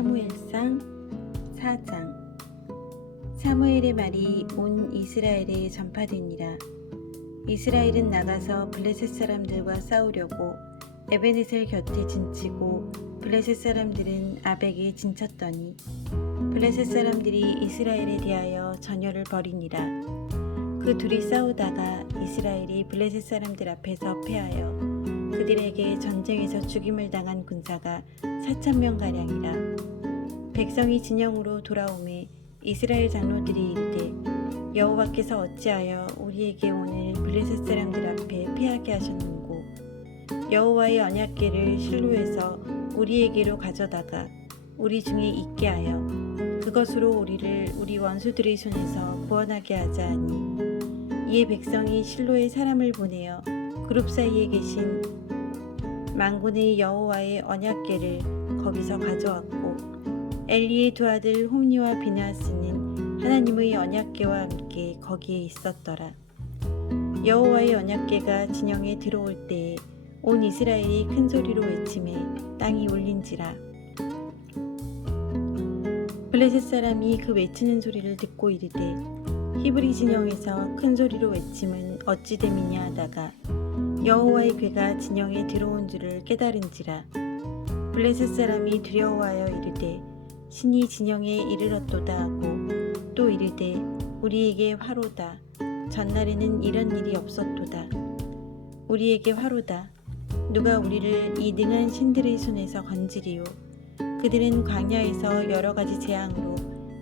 사무엘상 4장. 사무엘의 말이 온 이스라엘에 전파되니라. 이스라엘은 나가서 블레셋 사람들과 싸우려고 에베네셀 곁에 진치고 블레셋 사람들은 아벡에 진쳤더니 블레셋 사람들이 이스라엘에 대하여 전열을 벌이니라. 그 둘이 싸우다가 이스라엘이 블레셋 사람들 앞에서 패하여 그들에게 전쟁에서 죽임을 당한 군사가 4천 명 가량이라 백성이 진영으로 돌아오매 이스라엘 장로들이 이르되 여호와께서 어찌하여 우리에게 오늘 블레셋 사람들 앞에 패하게 하셨는고? 여호와의 언약궤를 실로에서 우리에게로 가져다가 우리 중에 있게 하여 그것으로 우리를 우리 원수들의 손에서 구원하게 하자 하니 이에 백성이 실로에 사람을 보내어 그룹 사이에 계신 만군의 여호와의 언약궤를 거기서 가져왔고 엘리의 두 아들 홈니와 비나스는 하나님의 언약궤와 함께 거기에 있었더라. 여호와의 언약궤가 진영에 들어올 때에 온 이스라엘이 큰 소리로 외침에 땅이 울린지라. 블레셋 사람이 그 외치는 소리를 듣고 이르되 히브리 진영에서 큰 소리로 외침은 어찌 됨이냐 하다가 여호와의 괴가 진영에 들어온 줄을 깨달은지라. 블레셋 사람이 두려워하여 이르되 신이 진영에 이르렀도다 하고 또 이르되 우리에게 화로다. 전날에는 이런 일이 없었도다. 우리에게 화로다. 누가 우리를 이 능한 신들의 손에서 건지리요? 그들은 광야에서 여러 가지 재앙으로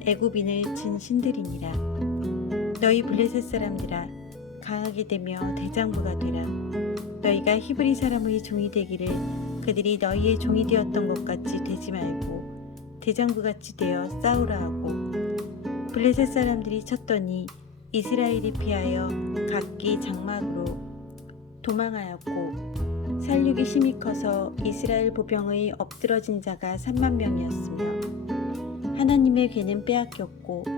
애굽인을 친 신들이니라. 너희 블레셋 사람들아 강하게 되며 대장부가 되라. 너희가 히브리 사람의 종이 되기를 그들이 너희의 종이 되었던 것 같이 되지 말고 대장부 같이 되어 싸우라 하고 블레셋 사람들이 쳤더니 이스라엘이 피하여 각기 장막으로 도망하였고 살육이 심히 커서 이스라엘 보병의 엎드러진 자가 3만 명이었으며 하나님의 괴는 빼앗겼고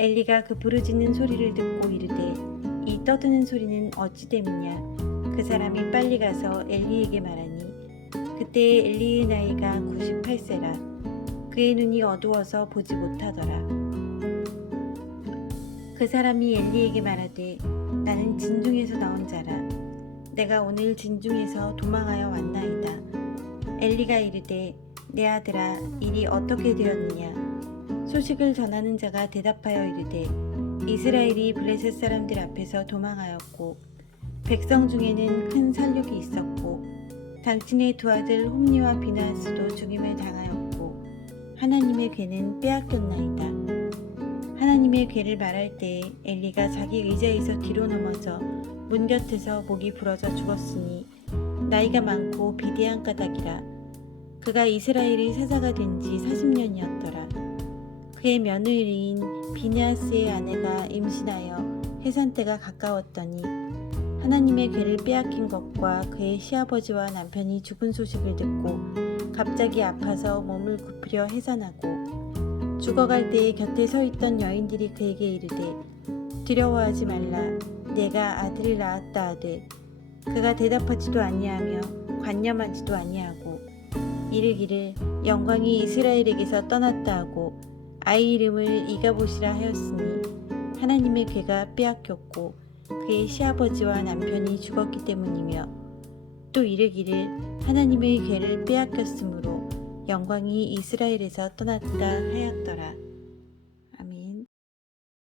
엘리가 그 부르짖는 소리를 듣고 이르되 이 떠드는 소리는 어찌 됨이냐? 그 사람이 빨리 가서 엘리에게 말하니 그때 엘리의 나이가 98세라. 그의 눈이 어두워서 보지 못하더라. 그 사람이 엘리에게 말하되 나는 진중에서 나온 자라. 내가 오늘 진중에서 도망하여 왔나이다. 엘리가 이르되 내 아들아 일이 어떻게 되었느냐 소식을 전하는 자가 대답하여 이르되 이스라엘이 블레셋 사람들 앞에서 도망하였고 백성 중에는 큰 살육이 있었고 당신의 두 아들 홈리와 비나스도 죽임을 당하였고 하나님의 괴는 빼앗겼나이다. 하나님의 괴를 말할 때에 엘리가 자기 의자에서 뒤로 넘어져 문 곁에서 목이 부러져 죽었으니 나이가 많고 비대한 까닭이라 그가 이스라엘의 사사가 된 지 40년이었더라. 그의 며느리인 비냐스의 아내가 임신하여 해산 때가 가까웠더니 하나님의 괴를 빼앗긴 것과 그의 시아버지와 남편이 죽은 소식을 듣고 갑자기 아파서 몸을 굽히려 해산하고 죽어갈 때에 곁에 서 있던 여인들이 그에게 이르되 두려워하지 말라. 내가 아들을 낳았다 하되 그가 대답하지도 아니하며 관념하지도 아니하고 이르기를 영광이 이스라엘에게서 떠났다 하고 아이 이름을 이가봇이라 하였으니 하나님의 괴가 빼앗겼고 그의 시아버지와 남편이 죽었기 때문이며 또 이르기를 하나님의 괴를 빼앗겼으므로 영광이 이스라엘에서 떠났다 하였더라.